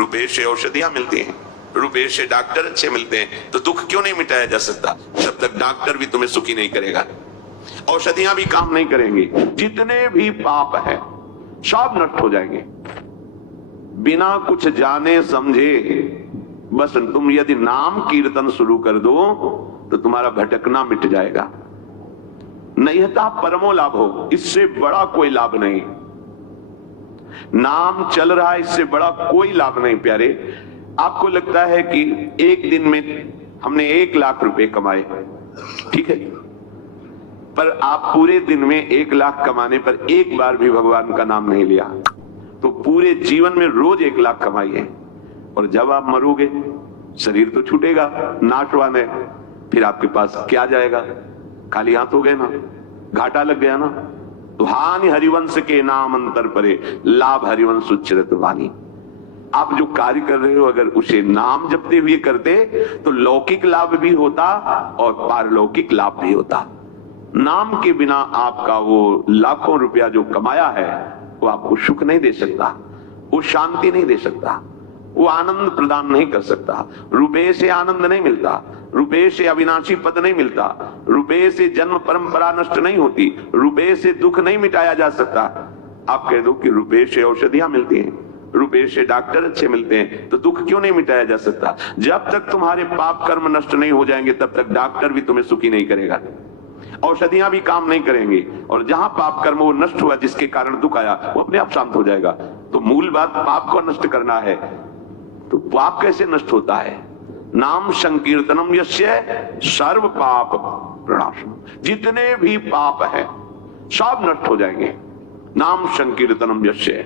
रुपए से औषधियां मिलती हैं, रुपए से डॉक्टर अच्छे मिलते हैं, तो दुख क्यों नहीं मिटाया जा सकता? जब तक डॉक्टर भी तुम्हें सुखी नहीं करेगा, औषधियां भी काम नहीं करेंगी, जितने भी पाप हैं सब नष्ट हो जाएंगे। बिना कुछ जाने समझे बस तुम यदि नाम कीर्तन शुरू कर दो तो तुम्हारा भटकना मिट जाएगा। नैहता परमो लाभ हो, इससे बड़ा कोई लाभ नहीं। नाम चल रहा है, इससे बड़ा कोई लाभ नहीं। प्यारे, आपको लगता है कि एक दिन में हमने 1 लाख रुपए कमाए, ठीक है, पर आप पूरे दिन में 1 लाख कमाने पर एक बार भी भगवान का नाम नहीं लिया, तो पूरे जीवन में रोज 1 लाख कमाइए, और जब आप मरोगे शरीर तो छूटेगा, नाशवान है, फिर आपके पास क्या जाएगा? खाली हाथ हो गए ना, घाटा लग गया ना। तो हानि हरिवंश के नाम अंतर परे, लाभ हरिवंश उच्चरत वाणी। आप जो कार्य कर रहे हो अगर उसे नाम जपते हुए करते तो लौकिक लाभ भी होता और पारलौकिक लाभ भी होता। नाम के बिना आपका वो लाखों रुपया जो कमाया है वो आपको सुख नहीं दे सकता, वो शांति नहीं दे सकता, वो आनंद प्रदान नहीं कर सकता। रुपए से आनंद नहीं मिलता, रुपए से अविनाशी पद नहीं मिलता, रुपए से जन्म परंपरा नष्ट नहीं होती, रुपए से दुख नहीं मिटाया जा सकता। आप कह दो कि रुपए से औषधियां मिलती हैं, रुपए से डॉक्टर अच्छे मिलते हैं, तो दुख क्यों नहीं मिटाया जा सकता? जब तक तुम्हारे पाप कर्म नष्ट नहीं हो जाएंगे तब तक डॉक्टर भी तुम्हें सुखी नहीं करेगा, औषधियां भी काम नहीं करेंगी, और जहां पाप कर्म वो नष्ट हुआ जिसके कारण दुख आया वो अपने आप शांत हो जाएगा। तो मूल बात पाप को नष्ट करना है, तो पाप कैसे नष्ट होता है? नाम संकीर्तनम यस्य सर्व पाप प्रणाशम, जितने भी पाप है सब नष्ट हो जाएंगे। नाम संकीर्तनम यस्य,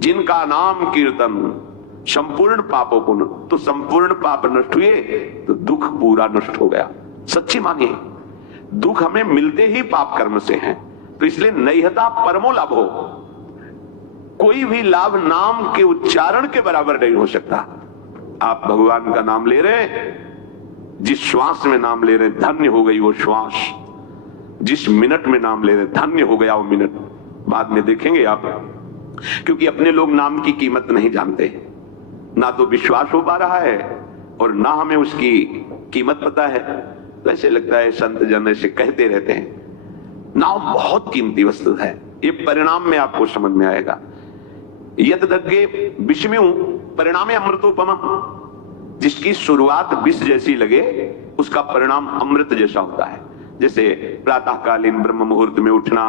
जिनका नाम कीर्तन संपूर्ण पापों को, तो संपूर्ण पाप नष्ट हुए तो दुख पूरा नष्ट हो गया। सच्ची मानिए, दुख हमें मिलते ही पाप कर्म से हैं, तो इसलिए नैहता परमो लाभ हो। कोई भी लाभ नाम के उच्चारण के बराबर नहीं हो सकता। आप भगवान का नाम ले रहे, जिस श्वास में नाम ले रहे धन्य हो गई वो श्वास, जिस मिनट में नाम ले रहे धन्य हो गया वो मिनट। बाद में देखेंगे आप, क्योंकि अपने लोग नाम की कीमत नहीं जानते, ना तो विश्वास हो पा रहा है और ना हमें उसकी कीमत पता है। तो ऐसे लगता है संत जन ऐसे कहते रहते हैं। नाम बहुत कीमती वस्तु है, ये परिणाम में आपको समझ में आएगा। यद्दग्गे विषम्यु परिणामे अमृतोपम, जिसकी शुरुआत विष जैसी लगे उसका परिणाम अमृत जैसा होता है। जैसे प्रातःकालीन ब्रह्म मुहूर्त में उठना,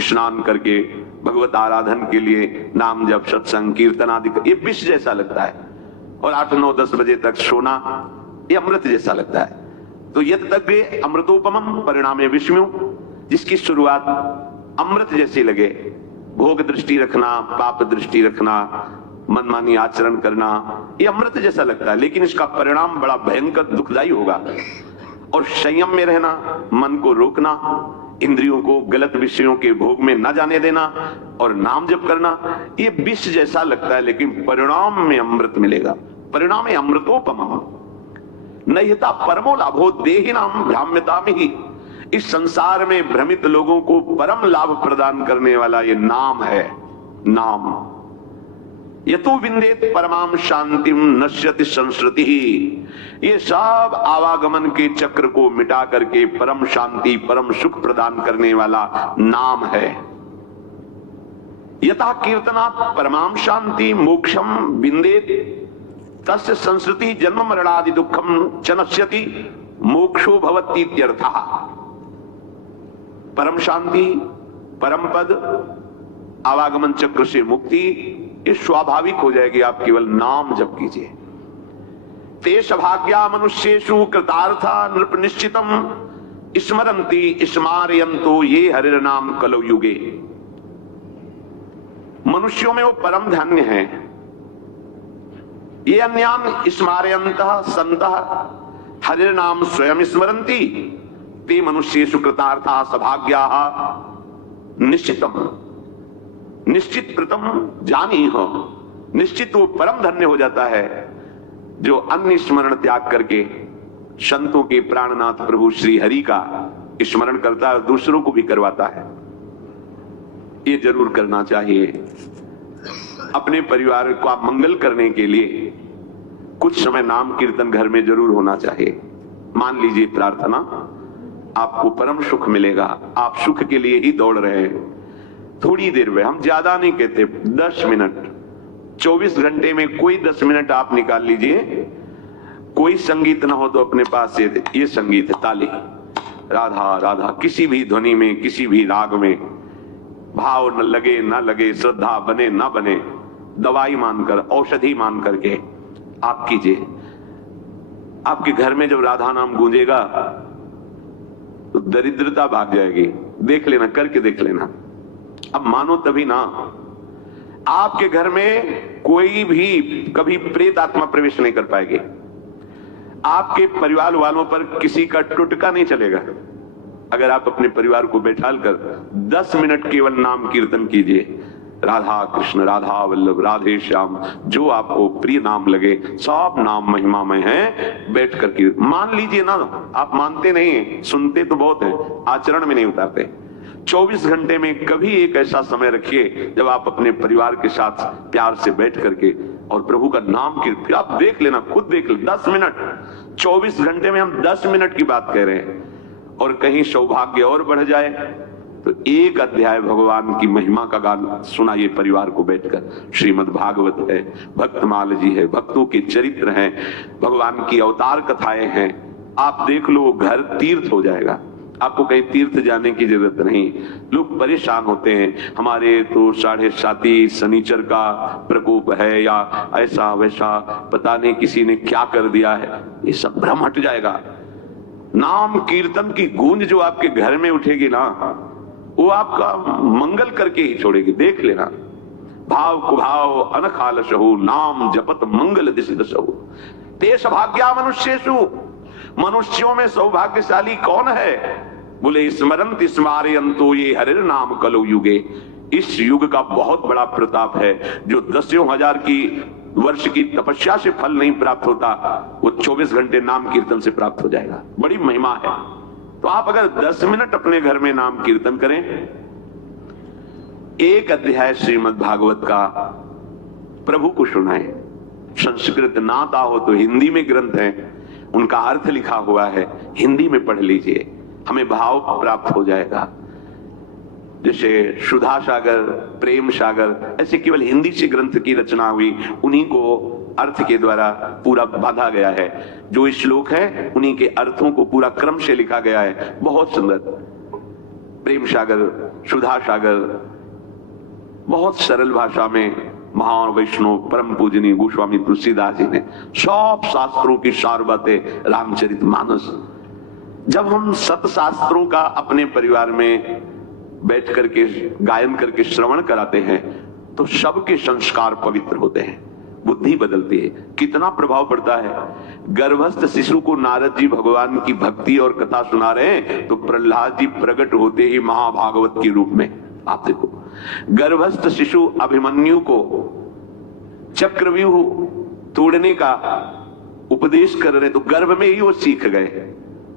स्नान करके भगवत आराधन के लिए नाम जप सत्संग कीर्तन आदि, ये विष जैसा लगता है, और 8, 9, 10 बजे तक सोना ये अमृत जैसा लगता है। तो यद्दग्गे अमृतोपम परिणामे विषम्यु, जिसकी शुरुआत अमृत जैसी लगे, भोग दृष्टि रखना, पाप दृष्टि रखना, मनमानी आचरण करना, ये अमृत जैसा लगता है, लेकिन इसका परिणाम बड़ा भयंकर दुखदायी होगा। और संयम में रहना, मन को रोकना, इंद्रियों को गलत विषयों के भोग में न जाने देना और नाम जप करना, ये विष जैसा लगता है, लेकिन परिणाम में अमृत मिलेगा। परिणाम में अमृतोपम, नैहता परमो लाभो देहिनाम भ्राम्यता में ही। इस संसार में भ्रमित लोगों को परम लाभ प्रदान करने वाला ये नाम है। नाम यतो विंदेत परमाम शांतिम नश्यति संस्कृति, ये सब आवागमन के चक्र को मिटा करके परम शांति परम सुख प्रदान करने वाला नाम है। यथा कीर्तनात् परमाम शांति मोक्षम विंदेत तस्य संस्कृति जन्म मरणादि दुखम च नश्यति मोक्षो भवति इत्यर्थः। परम शांति, परम पद, आवागमन चक्र से मुक्ति, ये स्वाभाविक हो जाएगी। आप केवल नाम जप कीजिए। तेष भाग्या मनुष्येषु कृतार्था नृप निश्चितम स्मरन्ति स्मारयन्तो ये हरिर नाम कलौ युगे। मनुष्यों में वो परम धन्य है, ये अन्यान स्मारयन्तः सन्तः हरिर नाम स्वयं स्मरन्ति ते मनुष्येषु कृतार्था सभाग्याः निश्चितम। निश्चित प्रथम जानी हो, निश्चित वो परम धन्य हो जाता है जो अन्य स्मरण त्याग करके संतों के प्राणनाथ प्रभु श्री हरि का स्मरण करता है, दूसरों को भी करवाता है। ये जरूर करना चाहिए। अपने परिवार का मंगल करने के लिए कुछ समय नाम कीर्तन घर में जरूर होना चाहिए। मान लीजिए प्रार्थना, आपको परम सुख मिलेगा। आप सुख के लिए ही दौड़ रहे हैं। थोड़ी देर में, हम ज्यादा नहीं कहते, 10 मिनट, 24 घंटे में कोई 10 मिनट आप निकाल लीजिए। कोई संगीत ना हो तो अपने पास ये संगीत है, ताली, राधा राधा, किसी भी ध्वनि में, किसी भी राग में, भाव न लगे ना लगे, श्रद्धा बने ना बने, दवाई मानकर, औषधि मान करके आप कीजिए। आपके घर में जब राधा नाम गूंजेगा तो दरिद्रता भाग जाएगी। देख लेना, करके देख लेना। अब मानो तभी ना। आपके घर में कोई भी कभी प्रेत आत्मा प्रवेश नहीं कर पाएगी। आपके परिवार वालों पर किसी का टुटका नहीं चलेगा। अगर आप अपने परिवार को बैठाल कर 10 मिनट केवल नाम कीर्तन कीजिए, राधा कृष्ण, राधा वल्लभ, राधे श्याम, जो आपको प्रिय नाम लगे, सब नाम महिमामय हैं। बैठ करके मान लीजिए ना। आप मानते नहीं, सुनते तो बहुत है, आचरण में नहीं उतारते। 24 घंटे में कभी एक ऐसा समय रखिए जब आप अपने परिवार के साथ प्यार से बैठ करके और प्रभु का नाम कीर्तन, आप देख लेना, खुद देख लेना। 10 मिनट, 24 घंटे में हम 10 मिनट की बात कह रहे हैं। और कहीं सौभाग्य और बढ़ जाए तो एक अध्याय भगवान की महिमा का गान सुनाइए परिवार को बैठकर। श्रीमद् भागवत है, भक्तमाल जी है, भक्तों के चरित्र हैं, भगवान की अवतार कथाएं हैं। आप देख लो, घर तीर्थ हो जाएगा। आपको कहीं तीर्थ जाने की जरूरत नहीं। लोग परेशान होते हैं, हमारे तो 7.5 शनिचर का प्रकोप है, या ऐसा वैसा, पता नहीं किसी ने क्या कर दिया है। ये सब भ्रम हट जाएगा। नाम कीर्तन की गूंज जो आपके घर में उठेगी ना, वो आपका मंगल करके ही छोड़ेगी। देख लेना। भाव कुभाव अनखाल सहु, नाम जपत मंगल दिश दसहु। तेष भाग्या मनुष्येषु, मनुष्यों में सौभाग्यशाली कौन है? बोले स्मरंत स्मारयंतो ये हरिर नाम कलो युगे। इस युग का बहुत बड़ा प्रताप है। जो 10,000 की वर्ष की तपस्या से फल नहीं प्राप्त होता, वो 24 घंटे नाम कीर्तन से प्राप्त हो जाएगा। बड़ी महिमा है। तो आप अगर 10 मिनट अपने घर में नाम कीर्तन करें, एक अध्याय श्रीमद् भागवत का प्रभु को सुनाएं। संस्कृत ना आता हो तो हिंदी में ग्रंथ है, उनका अर्थ लिखा हुआ है, हिंदी में पढ़ लीजिए, हमें भाव प्राप्त हो जाएगा। जैसे सुधा सागर, प्रेम सागर, ऐसे केवल हिंदी से ग्रंथ की रचना हुई, उन्हीं को अर्थ के द्वारा पूरा बांधा गया है। जो श्लोक है उन्हीं के अर्थों को पूरा क्रम से लिखा गया है। बहुत सुंदर। प्रेम सागर, सुधा सागर, बहुत सरल भाषा में महान वैष्णव परम पूजनीय गोस्वामी तुलसीदास जी ने सब शास्त्रों की सार बातें, रामचरितमानस। जब हम सतशास्त्रों का अपने परिवार में बैठ करके गायन करके श्रवण कराते हैं तो सबके संस्कार पवित्र होते हैं, बुद्धि बदलती है। कितना प्रभाव पड़ता है। गर्भस्थ शिशु को नारद जी भगवान की भक्ति और कथा सुना रहे हैं तो प्रहलाद जी प्रकट होते ही महाभागवत के रूप में। आप देखो, गर्भस्थ शिशु अभिमन्यु को चक्रव्यूह तोड़ने का उपदेश कर रहे तो गर्भ में ही वो सीख गए।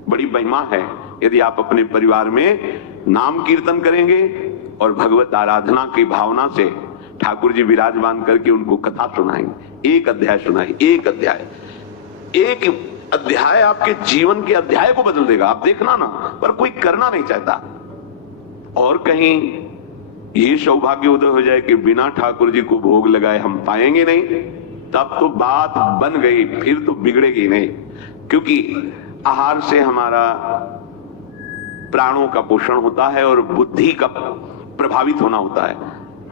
बड़ी महिमा है। यदि आप अपने परिवार में नाम कीर्तन करेंगे और भगवत आराधना की भावना से ठाकुर जी विराजमान करके उनको कथा सुनाएंगे, एक अध्याय सुनाएंगे, एक अध्याय आपके जीवन के अध्याय को बदल देगा। आप देखना ना, पर कोई करना नहीं चाहता। और कहीं ये सौभाग्य उदय हो जाए कि बिना ठाकुर जी को भोग लगाए हम पाएंगे नहीं, तब तो बात बन गई, फिर तो बिगड़ेगी नहीं। क्योंकि आहार से हमारा प्राणों का पोषण होता है और बुद्धि का प्रभावित होना होता है।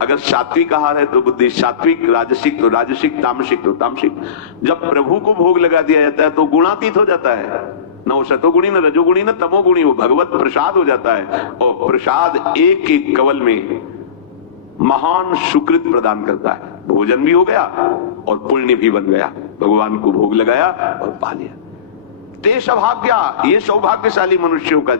अगर सात्विक आहार है तो बुद्धि सात्विक, राजसिक तो राजसिक, तामसिक तो तामसिक। जब प्रभु को भोग लगा दिया जाता है तो गुणातीत हो जाता है। न वो सतोगुणी, न रजोगुणी, न तमोगुणी, वो भगवत प्रसाद हो जाता है। और प्रसाद एक एक कवल में महान सुकृत प्रदान करता है। भोजन भी हो गया और पुण्य भी बन गया। भगवान को भोग लगाया और पा लिया। ते सौभाग्या, ये सौभाग्यशाली मनुष्यों का